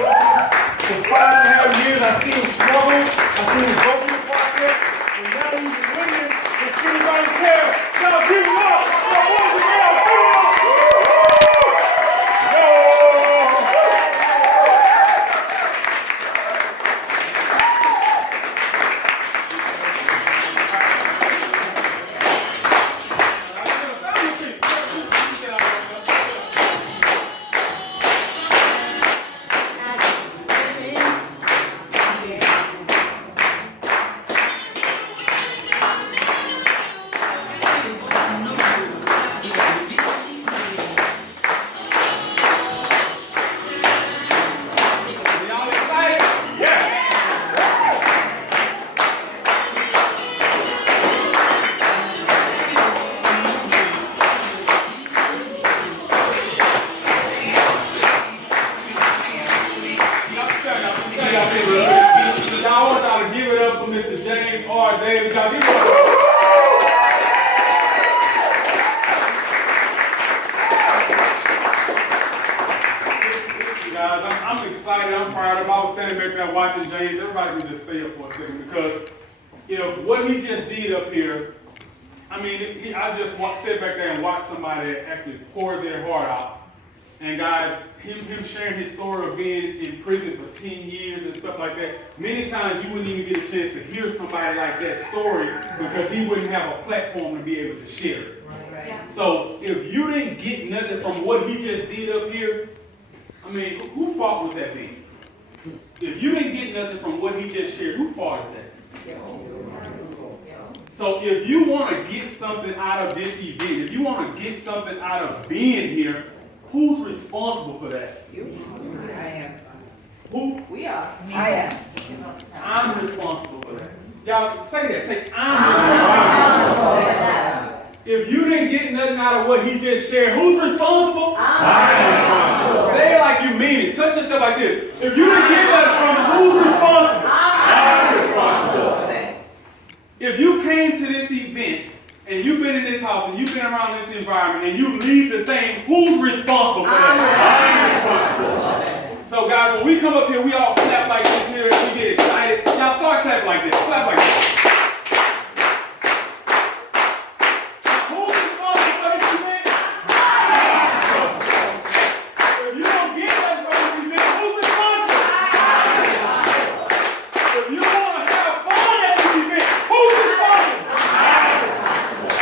For 5.5 years, I seen him struggle. I seen him go through the process. And now he's winning. And anybody care? Y'all give him up. Y'all boys and girls, give him up. Yo. Y'all want y'all to give it up for Mr. James R. Davis. Y'all give it up. Guys, I'm excited. I'm proud. If I was standing back there watching James, everybody can just stay up for a second because what he just did up here, I mean, I just sit back there and watch somebody actually pour their heart out. And guys, him sharing his story of being in prison for 10 years and stuff like that, many times you wouldn't even get a chance to hear somebody like that story because he wouldn't have a platform to be able to share it. Right. Yeah. So if you didn't get nothing from what he just did up here, I mean, whose fault would that be? If you didn't get nothing from what he just shared, whose fault is that? So if you want to get something out of this event, if you want to get something out of being here, who's responsible for that? You. I am. Who? We are. I am. I'm responsible for that. Y'all say that. Say, I'm responsible for that. If you didn't get nothing out of what he just shared, who's responsible? I'm responsible. Say it like you mean it. Touch yourself like this. If you didn't get nothing from it, who's responsible? I'm responsible. If you came to this event and you've been in this house and you've been around this environment and you leave the same, who's responsible for that? I'm responsible. So guys, when we come up here, we all clap like this here and we get excited. Y'all start clapping like this. Clap like this. Who's responsible for this event? If you don't get nothing from this event, who's responsible? If you want to have fun at this event, who's responsible?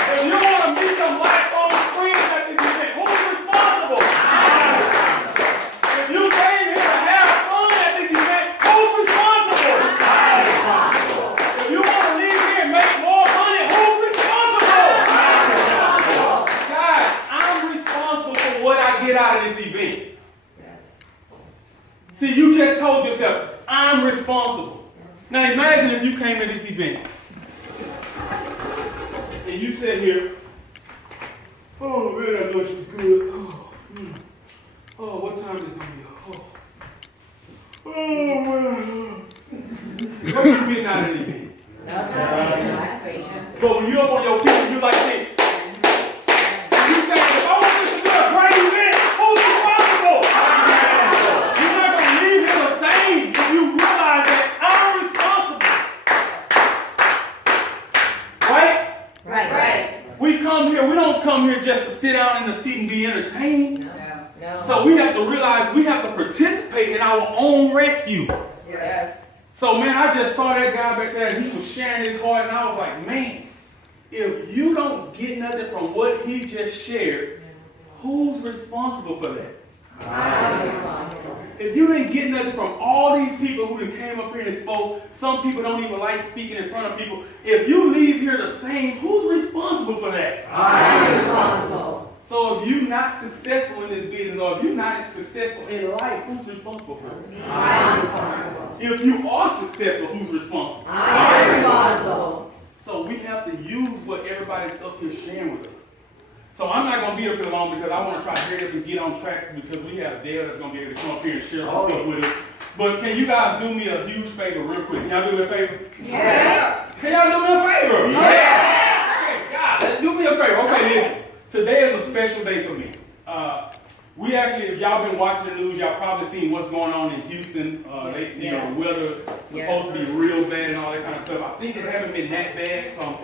If you want to meet some lifelong friends at this event, who's responsible? If you came here to have fun at this event, who's responsible? If you want to leave here and make more money, who's responsible? Guys, I'm responsible for what I get out of this event. See, you just told yourself, I'm responsible. Now imagine if you came to this event and you sit here, oh man, that lunch was good. Oh, what time is it going to be? Oh man. What are you getting out of this event? But when you're up on your feet, you like this. You say, if I want this to be a great event, who's responsible? You're not going to leave here the same if you realize that I'm responsible. Right? We come here, we don't come here just to sit down in the seat and be entertained. No. So we have to realize we have to participate in our own rescue. Yes. So man, I just saw that guy back there and he was sharing his heart and I was like, man, if you don't get nothing from what he just shared, who's responsible for that? I'm responsible. If you didn't get nothing from all these people who came up here and spoke, some people don't even like speaking in front of people. If you leave here the same, who's responsible for that? I'm responsible. So if you're not successful in this business or if you're not successful in life, who's responsible for it? I'm responsible. If you are successful, who's responsible? I'm responsible. So we have to use what everybody's up here sharing with us. So I'm not going to be up here long because I want to try to hurry up and get on track because we have Dale that's going to be able to come up here and share some stuff with us. But can you guys do me a huge favor real quick? Can y'all do me a favor? Yeah. Can y'all do me a favor? Yeah. Okay, guys, do me a favor. Okay, listen. Today is a special day for me. We actually, if y'all been watching the news, y'all probably seen what's going on in Houston. You know, the weather supposed to be real bad and all that kind of stuff. I think it haven't been that bad, so I'm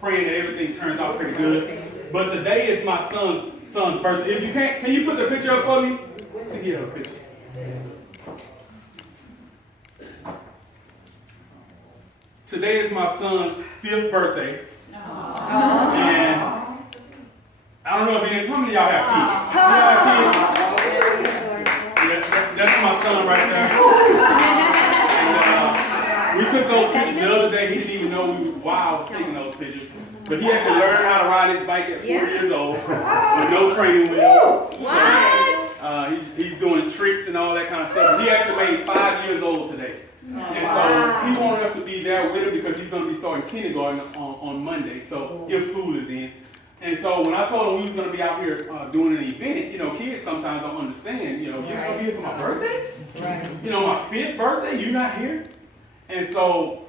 praying that everything turns out pretty good. But today is my son's birthday. If you can you put the picture up for me? Get a picture. Today is my son's 5th birthday. And I don't know if how many of y'all have kids? Y'all have kids? Yeah, that's my son right there. And, we took those pictures the other day. He didn't even know why I was taking those pictures. But he had to learn how to ride his bike at 4 years old with no training wheels. So, he's doing tricks and all that kind of stuff. He actually made 5 years old today. And so he wanted us to be there with him because he's going to be starting kindergarten on Monday, so if school is in. And so when I told him we was going to be out here doing an event, you know, kids sometimes don't understand, you know, you're going to be here for my birthday? You know, my 5th birthday, you're not here? And so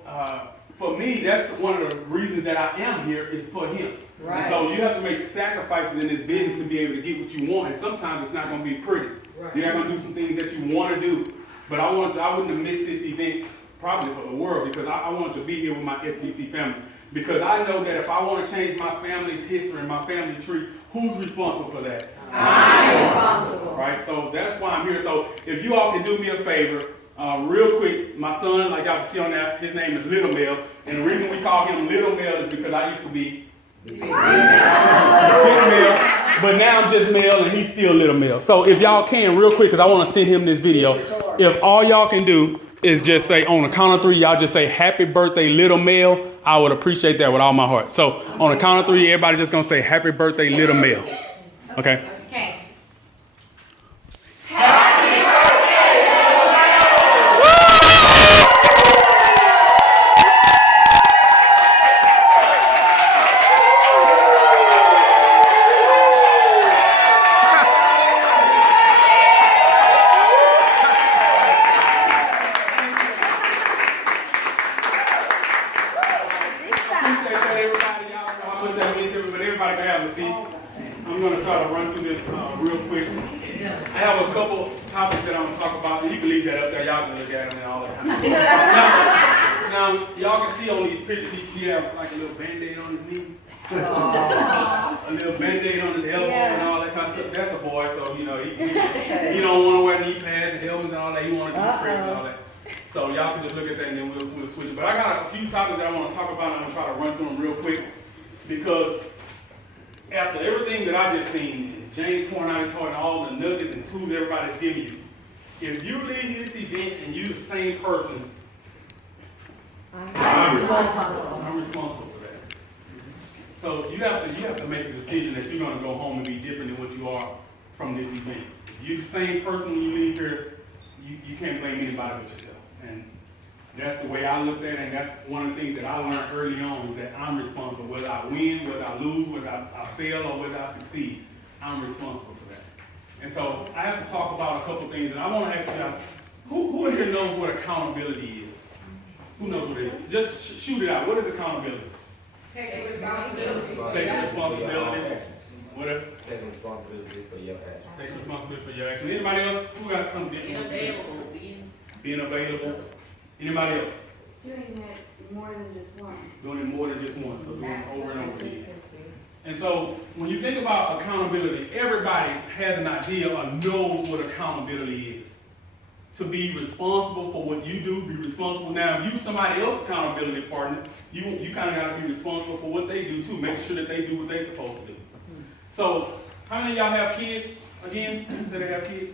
for me, that's one of the reasons that I am here is for him. And so you have to make sacrifices in this business to be able to get what you want, and sometimes it's not going to be pretty. You're not going to do some things that you want to do. But I wouldn't have missed this event probably for the world because I wanted to be here with my SBC family. Because I know that if I want to change my family's history and my family tree, who's responsible for that? I'm responsible. Right, so that's why I'm here. So if you all can do me a favor, real quick, my son, like y'all can see on that, his name is Little Mel. And the reason we call him Little Mel is because I used to be Big Mel, but now I'm just Mel and he's still Little Mel. So if y'all can, real quick, because I want to send him this video. If all y'all can do is just say, on the count of 3, y'all just say, happy birthday, Little Mel. I would appreciate that with all my heart. So on the count of 3, everybody just going to say, happy birthday, Little Mel. Okay? Okay. I'm going to try to run through this real quick. I have a couple topics that I'm going to talk about. You can leave that up there. Y'all can look at them and all that kind of stuff. Now, y'all can see on these pictures, he have like a little Band-Aid on his knee. A little Band-Aid on his elbow and all that kind of stuff. That's a boy, so, you know, he don't want to wear knee pads and helmets and all that. He want to do tricks and all that. So y'all can just look at that and then we'll switch it. But I got a few topics that I want to talk about and I'm going to try to run through them real quick because after everything that I just seen, James pouring out his heart and all the nuggets and tools everybody's giving you, if you leave this event and you're the same person, I'm responsible for that. So you have to make a decision that you're going to go home and be different than what you are from this event. If you're the same person when you leave here, you can't blame anybody but yourself. And that's the way I looked at it, and that's one of the things that I learned early on is that I'm responsible. Whether I win, whether I lose, whether I fail, or whether I succeed, I'm responsible for that. And so I have to talk about a couple things, and I want to ask you guys, who in here knows what accountability is? Who knows what it is? Just shoot it out. What is accountability? Take responsibility. Taking responsibility. Whatever. Taking responsibility for your actions. Taking responsibility for your actions. Anybody else? Who got something different? Being available. Anybody else? Doing it more than just once. Doing it more than just once, so doing it over and over again. And so when you think about accountability, everybody has an idea or knows what accountability is. To be responsible for what you do, be responsible. Now, if you somebody else's accountability partner, you kind of got to be responsible for what they do too, making sure that they do what they're supposed to do. So, how many of y'all have kids? Again, you said they have kids.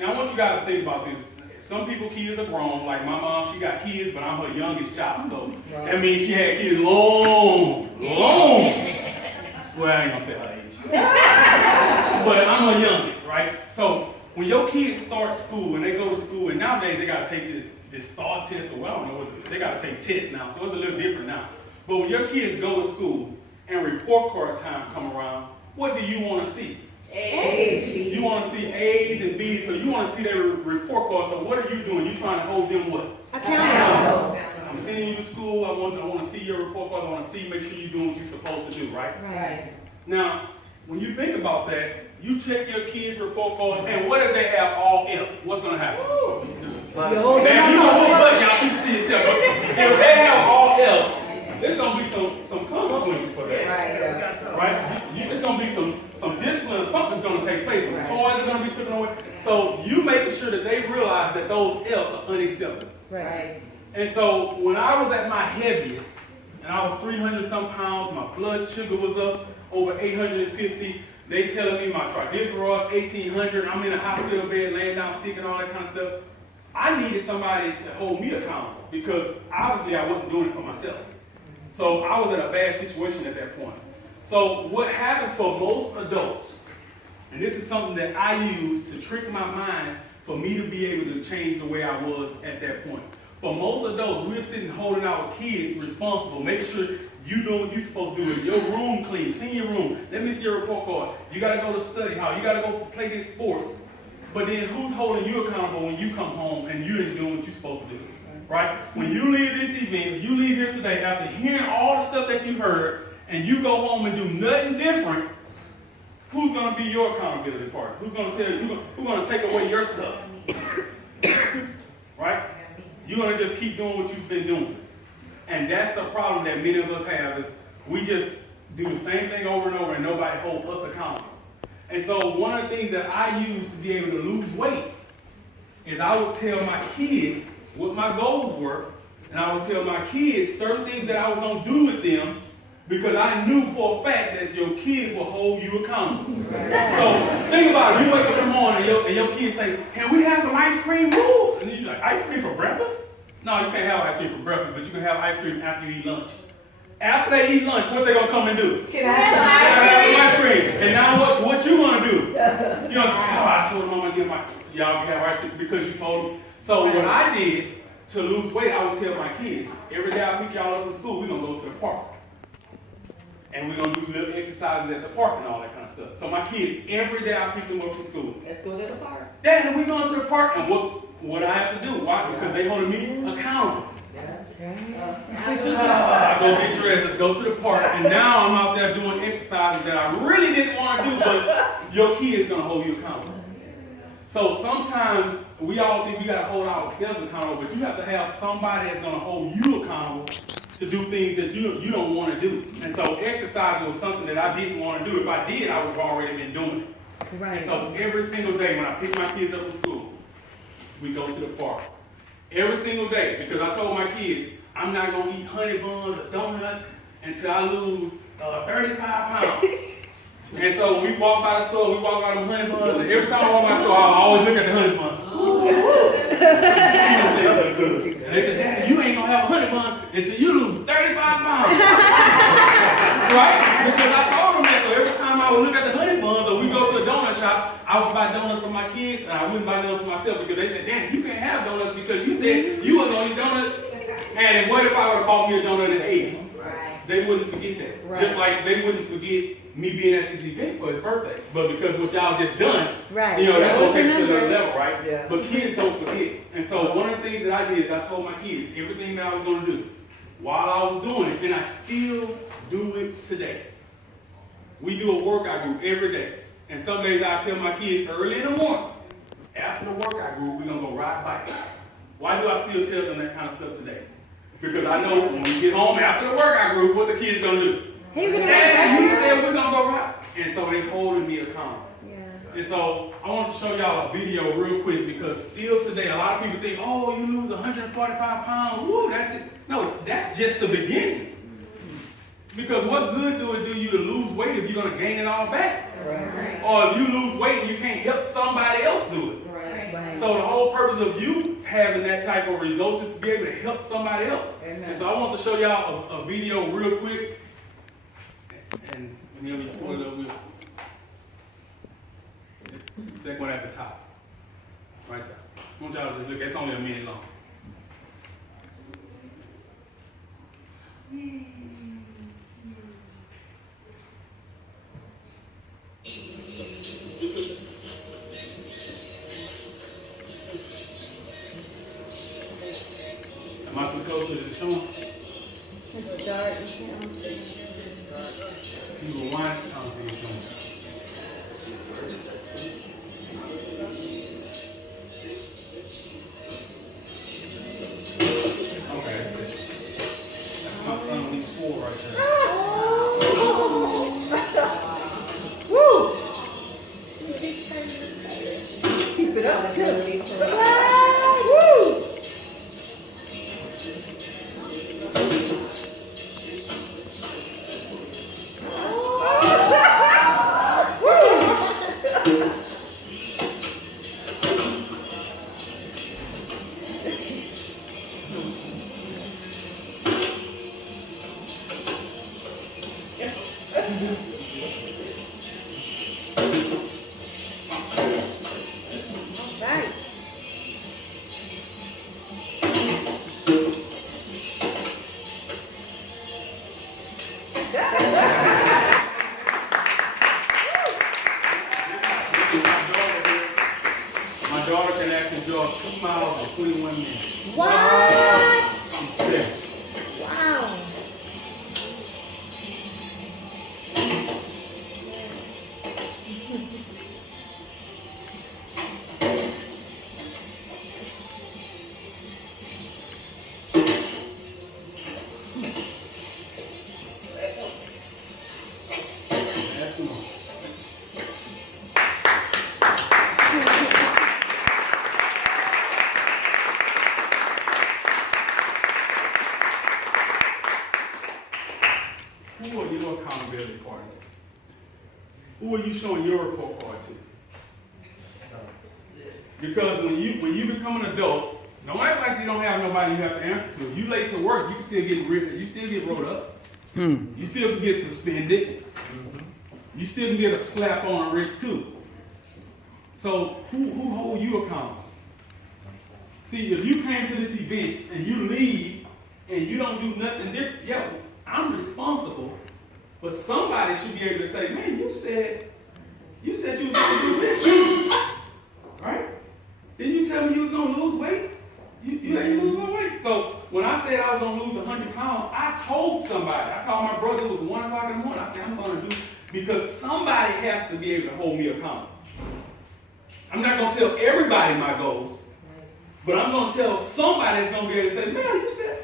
Now, I want you guys to think about this. Some people kids are grown, like my mom, she got kids, but I'm her youngest child. So that means she had kids long. Well, I ain't gonna tell her age. But I'm her youngest, right? So when your kids start school and they go to school, and nowadays they gotta take this STAR test, or well, I don't know what it is. They gotta take tests now, so it's a little different now. But when your kids go to school and report card time come around, what do you want to see? A's. You want to see A's and B's, so you want to see their report card. So what are you doing? You're trying to hold them what? Accountable. I'm sending you to school. I want to see your report card. I want to see, make sure you're doing what you're supposed to do, right? Right. Now, when you think about that, you check your kids' report cards, and what if they have all F's? What's gonna happen? Now you know who, but y'all keep it to yourself. But if they have all F's, there's gonna be some consequences for that. Right? It's gonna be some discipline, something's gonna take place, some toys are gonna be taken away. So you making sure that they realize that those F's are unacceptable. Right. And so when I was at my heaviest, and I was 300 some pounds, my blood sugar was up over 850. They telling me my triglycerides 1800. I'm in a hospital bed, laying down sick and all that kind of stuff. I needed somebody to hold me accountable because obviously I wasn't doing it for myself. So I was in a bad situation at that point. So what happens for most adults, and this is something that I use to trick my mind for me to be able to change the way I was at that point. For most adults, we're sitting holding our kids responsible. Make sure you do what you're supposed to do. Your room clean your room. Let me see your report card. You gotta go to study hall. You gotta go play this sport. But then who's holding you accountable when you come home and you didn't do what you're supposed to do? Right? When you leave this event, you leave here today after hearing all the stuff that you heard, and you go home and do nothing different, who's gonna be your accountability partner? Who's gonna tell you, who's gonna take away your stuff? Right? You're gonna just keep doing what you've been doing. And that's the problem that many of us have is we just do the same thing over and over and nobody holds us accountable. And so one of the things that I use to be able to lose weight is I would tell my kids what my goals were, and I would tell my kids certain things that I was gonna do with them because I knew for a fact that your kids will hold you accountable. So think about it, you wake up in the morning and your kids say, can we have some ice cream? Woo! And you're like, ice cream for breakfast? No, you can't have ice cream for breakfast, but you can have ice cream after you eat lunch. After they eat lunch, what they gonna come and do? Can I have Ice cream. And now what you gonna do? You know, I told them I'm gonna give y'all can have ice cream because you told them. So what I did to lose weight, I would tell my kids, every day I pick y'all up from school, we're gonna go to the park. And we're gonna do little exercises at the park and all that kind of stuff. So my kids, every day I pick them up from school. Let's go to the park. Dad, we're going to the park. And what I have to do? Why? Because they holding me accountable. I go get dressed, let's go to the park, and now I'm out there doing exercises that I really didn't want to do, but your kid's gonna hold you accountable. So sometimes we all think we gotta hold ourselves accountable, but you have to have somebody that's gonna hold you accountable to do things that you don't want to do. And so exercising was something that I didn't want to do. If I did, I would have already been doing it. Right. And so every single day when I pick my kids up from school, we go to the park. Every single day, because I told my kids, I'm not going to eat honey buns or donuts until I lose 35 pounds. And so when we walk by the store, we walk by them honey buns, and every time I walk by the store, I always look at the honey bun. And they said, Dad, you ain't going to have a honey bun until you lose 35 pounds. Right? Because I told them that, so every time I would look at the honey buns or we go to a donut shop, I would buy donuts for my kids, and I wouldn't buy donuts for myself because they said, Dad, you can't have donuts because you said you were going to eat donuts. And what if I would have bought me a donut at 80? Right. They wouldn't forget that. Right. Just like they wouldn't forget me being at this event for his birthday. But because what y'all just done, Right. you know, that's going to take it to Remember. another level, right? Yeah. But kids don't forget. And so one of the things that I did is I told my kids everything that I was going to do while I was doing it, and I still do it today. We do a workout group every day. And some days I tell my kids early in the morning, after the workout group, we're going to go ride bikes. Why do I still tell them that kind of stuff today? Because I know when we get home after the workout group, what the kids going to do? Dad, you said we're going to go ride. And so they're holding me accountable. Yeah. And so I want to show y'all a video real quick because still today, a lot of people think, oh, you lose 145 pounds. Woo, that's it. No, that's just the beginning. Because what good do it do you to lose weight if you're going to gain it all back? Right. Or if you lose weight and you can't help somebody else do it. Right. So the whole purpose of you having that type of results is to be able to help somebody else. Amen. And so I want to show y'all a video real quick. And let me pull it up with the second one at the top. Right there. I want y'all to just look. It's only a minute long. Am I too close to the show? It's dark. You can't see. You will wind it down to the show. miles in 21 minutes. What? She's sick. Wow. That's the one. Who are your accountability partners? Who are you showing your report card to? Because when you become an adult, don't act like you don't have nobody you have to answer to. You late to work, you still get written, you still get rolled up. You still can get suspended. You still can get a slap on the wrist too. So who hold you accountable? See, if you came to this event and you leave and you don't do nothing different, yo, I'm responsible. But somebody should be able to say, man, you said you was gonna do this. Right? Didn't you tell me you was gonna lose weight? You ain't lose no weight. So when I said I was gonna lose 100 pounds, I told somebody. I called my brother, it was 1 o'clock in the morning. I said, I'm gonna do, because somebody has to be able to hold me accountable. I'm not gonna tell everybody my goals, but I'm gonna tell somebody that's gonna be able to say, man,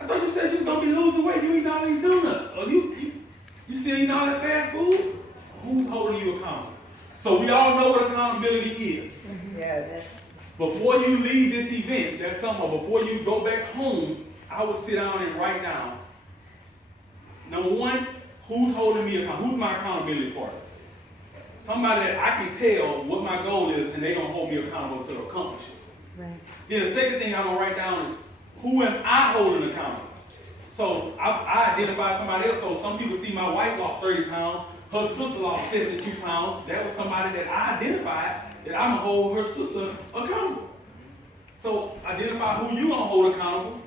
I thought you said you was gonna be losing weight, you eating all these donuts. Or you still eating all that fast food? Who's holding you accountable? So we all know what accountability is. Yes. Before you leave this event, that's something, before you go back home, I would sit down and write down, number one, who's holding me accountable? Who's my accountability partners? Somebody that I can tell what my goal is and they're going to hold me accountable to accomplish it. Right. Then the second thing I'm going to write down is, who am I holding accountable? So I identify somebody else. So some people see my wife lost 30 pounds, her sister lost 72 pounds. That was somebody that I identified that I'm going to hold her sister accountable. So identify who you going to hold accountable.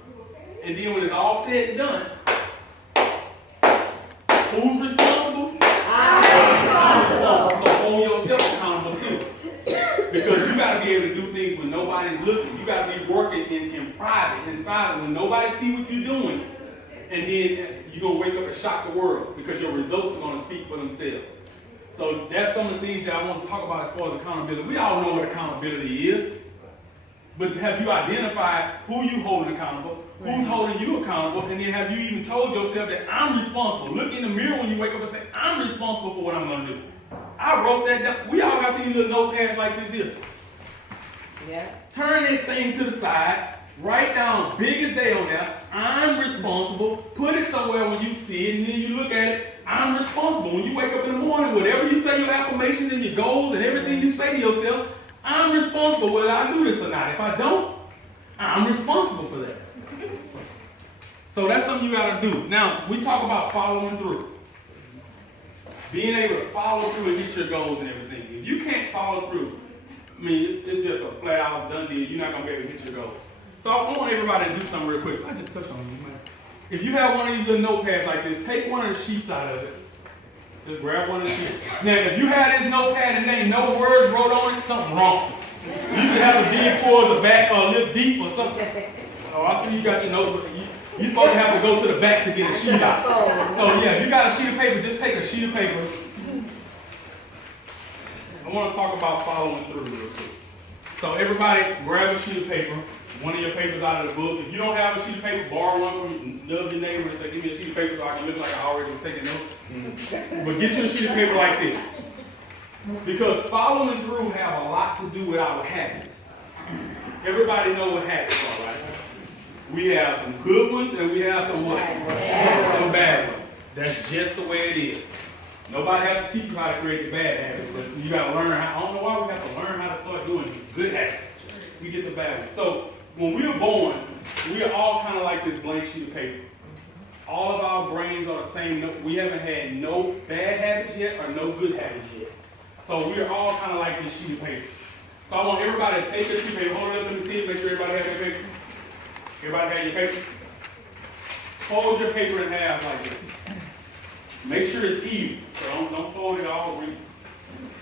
And then when it's all said and done, who's responsible? I'm responsible. So hold yourself accountable too. Because you got to be able to do things when nobody's looking. You got to be working in private, in silence, when nobody see what you're doing. And then you're going to wake up and shock the world because your results are going to speak for themselves. So that's some of the things that I want to talk about as far as accountability. We all know what accountability is. But have you identified who you holding accountable, who's holding you accountable, and then have you even told yourself that I'm responsible? Look in the mirror when you wake up and say, I'm responsible for what I'm going to do. I wrote that down. We all got these little notepads like this here. Yeah. Turn this thing to the side, write down big as day on there, I'm responsible, put it somewhere when you see it, and then you look at it, I'm responsible. When you wake up in the morning, whatever you say, your affirmations and your goals and everything you say to yourself, I'm responsible whether I do this or not. If I don't, I'm responsible for that. So that's something you got to do. Now, we talk about following through. Being able to follow through and hit your goals and everything. If you can't follow through, I mean, it's just a flat out done deal. You're not going to be able to hit your goals. So I want everybody to do something real quick. I just touched on you, man. If you have one of these little notepads like this, take one of the sheets out of it. Just grab one of the sheets. Now, if you have this notepad and ain't no words wrote on it, something wrong. You should have a dig towards the back or a little deep or something. Oh, I see you got your notebook. You're supposed to have to go to the back to get a sheet out. So yeah, if you got a sheet of paper, just take a sheet of paper. I want to talk about following through real quick. So everybody grab a sheet of paper, one of your papers out of the book. If you don't have a sheet of paper, borrow one from your neighbor and say, give me a sheet of paper so I can look like I already was taking notes. But get you a sheet of paper like this. Because following through have a lot to do with our habits. Everybody know what habits are, right? We have some good ones and we have some what? Some bad ones. That's just the way it is. Nobody has to teach you how to create the bad habits, but you got to learn how. I don't know why we have to learn how to start doing good habits. We get the bad ones. So when we were born, we are all kind of like this blank sheet of paper. All of our brains are the same. We haven't had no bad habits yet or no good habits yet. So we are all kind of like this sheet of paper. So I want everybody to take this sheet of paper, hold it up, let me see it, make sure everybody has their paper. Everybody have your paper? Fold your paper in half like this. Make sure it's even. So don't fold it all.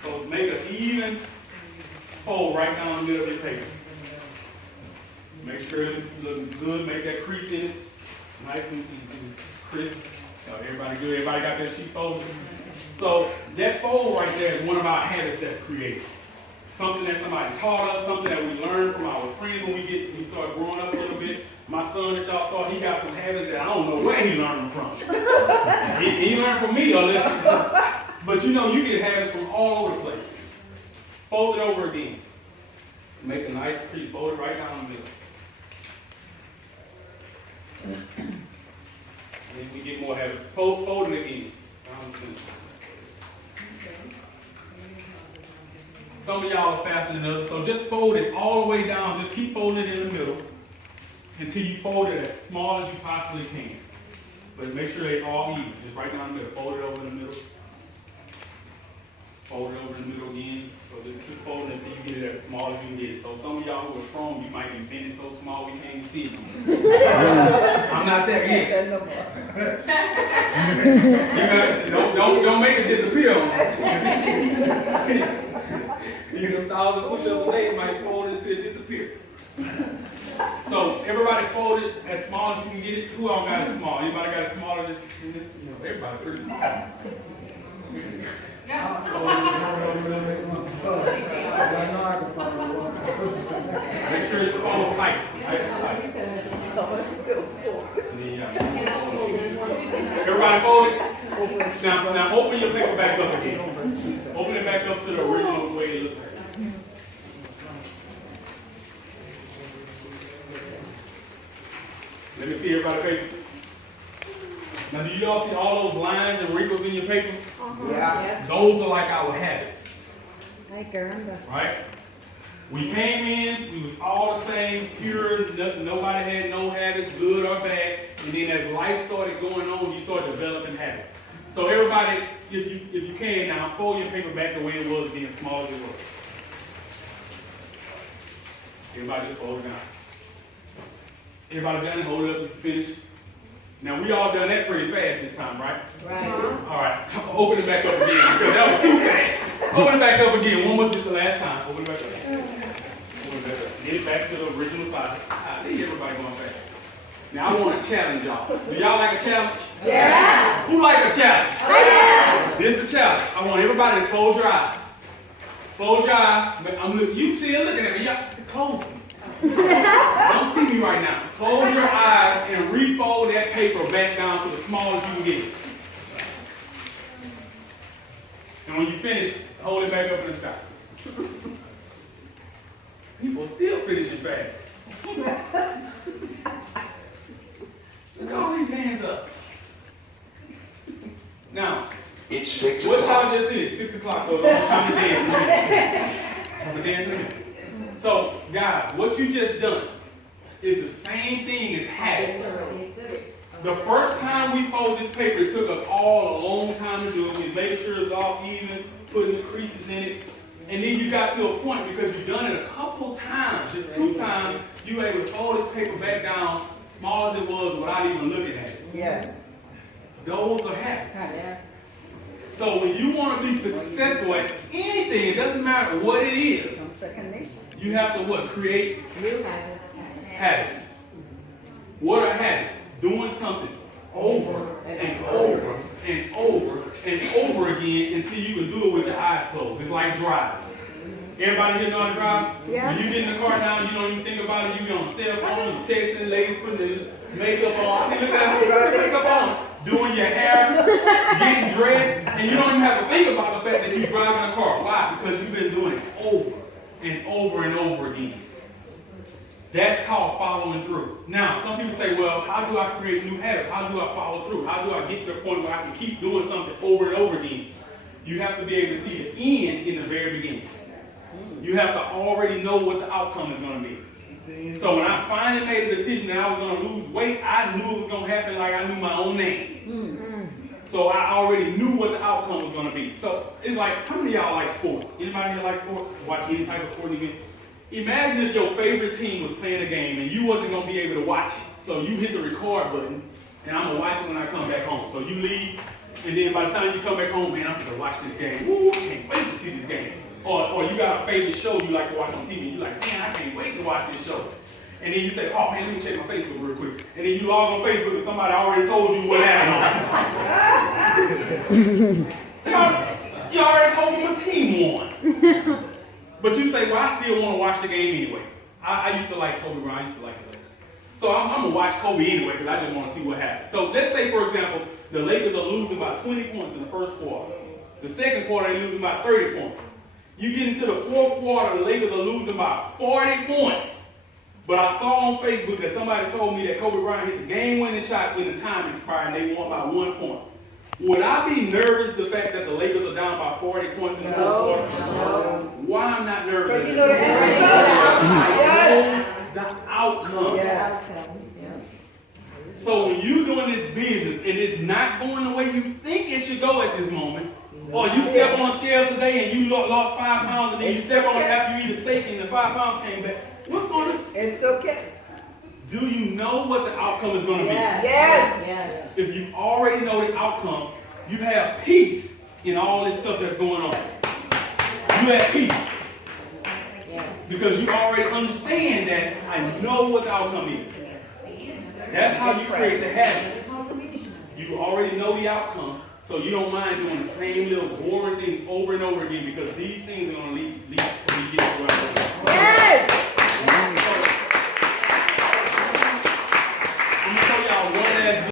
So make an even fold right down the middle of your paper. Make sure it looks good, make that crease in it, nice and crisp. Everybody good, everybody got that sheet folded? So that fold right there is one of our habits that's created. Something that somebody taught us, something that we learned from our friends when we start growing up a little bit. My son that y'all saw, he got some habits that I don't know where he learned them from. he learned from me, but you know, you get habits from all over the place. Fold it over again. Make a nice crease, fold it right down the middle. And we get more habits. Fold it again. Some of y'all are faster than others, so just fold it all the way down. Just keep folding it in the middle until you fold it as small as you possibly can. But make sure they all even. Just right down the middle. Fold it over in the middle. Fold it over in the middle again. So just keep folding until you get it as small as you can get it. So some of y'all who are strong, you might be bending so small we can't even see it. I'm not that yet. Don't make it disappear on me. You know, 1,000 push-ups a day might fold it until it disappears. So everybody fold it as small as you can get it. Who all got it small? Anybody got it smaller than this? You know, everybody pretty small. Make sure it's all tight. Everybody fold it. Now open your paper back up again. Open it back up to the original way it looked like. Let me see everybody's paper. Now, do you all see all those lines and wrinkles in your paper? Yeah. Those are like our habits, Ay, caramba. right? We came in, we was all the same, pure, nobody had no habits, good or bad. And then as life started going on, you start developing habits. So everybody, if you can now, fold your paper back the way it was, being small as it was. Everybody just fold it down. Everybody done it, hold it up to finish. Now we all done that pretty fast this time, right? Right. All right, open it back up again because that was too fast. Open it back up again, one more, just the last time. Open it back up. Open it back up. Get it back to the original size. I see everybody going fast. Now I want to challenge y'all. Do y'all like a challenge? Yes. Who like a challenge? I This is the challenge. I want everybody to close your eyes. Close your eyes. I'm looking. You see it looking at me. Y'all close them. Don't see me right now. Close your eyes and refold that paper back down to the smallest you can get it. And when you finish, hold it back up in the sky. People still finishing fast. Look at all these hands up. Now, It's 6 what o'clock. time is this? 6 o'clock, so it's time to dance in a minute. I'm gonna dance in a minute. So, guys, what you just done is the same thing as habits. The first time we fold this paper, it took us all a long time to do it. We made sure it's all even, putting the creases in it. And then you got to a point, because you've done it a couple times, just 2 times, you were able to fold this paper back down, small as it was, without even looking at it. Yes. Those are habits. Yeah. So when you want to be successful at anything, it doesn't matter what it is, Second nature. you have to what? Create New habits. habits. What are habits? Doing something over and over and over and over again until you can do it with your eyes closed. It's like driving. Everybody here know how to drive? Yeah. When you get in the car now, you don't even think about it. You get on the cell phone, you texting ladies, putting the makeup on. I mean, look at the makeup on. Doing your hair, getting dressed, and you don't even have to think about the fact that you're driving a car. Why? Because you've been doing it over and over and over again. That's called following through. Now, some people say, well, how do I create new habits? How do I follow through? How do I get to the point where I can keep doing something over and over again? You have to be able to see the end in the very beginning. You have to already know what the outcome is going to be. So when I finally made a decision that I was going to lose weight, I knew it was going to happen like I knew my own name. So I already knew what the outcome was going to be. So it's like, how many of y'all like sports? Anybody here like sports? Watch any type of sporting event? Imagine if your favorite team was playing a game and you wasn't going to be able to watch it. So you hit the record button, and I'm going to watch it when I come back home. So you leave, and then by the time you come back home, man, I'm going to watch this game. Woo, I can't wait to see this game. Or you got a favorite show you like to watch on TV. You're like, man, I can't wait to watch this show. And then you say, oh man, let me check my Facebook real quick. And then you log on Facebook and somebody already told you what happened. You already told me my team won. But you say, well, I still want to watch the game anyway. I used to like Kobe Bryant. I used to like the Lakers. So I'm going to watch Kobe anyway because I just want to see what happens. So let's say, for example, the Lakers are losing by 20 points in the first quarter. The second quarter, they're losing by 30 points. You get into the fourth quarter, the Lakers are losing by 40 points. But I saw on Facebook that somebody told me that Kobe Bryant hit the game-winning shot when the time expired and they won by 1 point. Would I be nervous the fact that the Lakers are down by 40 points in the fourth quarter? No. Why I'm not nervous? But you know the end result. The outcome. Yeah. So when you're doing this business and it's not going the way you think it should go at this moment, or you step on a scale today and you lost 5 pounds and then you step on it after you eat a steak and the 5 pounds came back, what's going to? It's okay. Do you know what the outcome is going to be? Yes. If you already know the outcome, you have peace in all this stuff that's going on. You have peace. Because you already understand that I know what the outcome is. That's how you create the habits. You already know the outcome, so you don't mind doing the same little boring things over and over again because these things are going to lead to you getting around.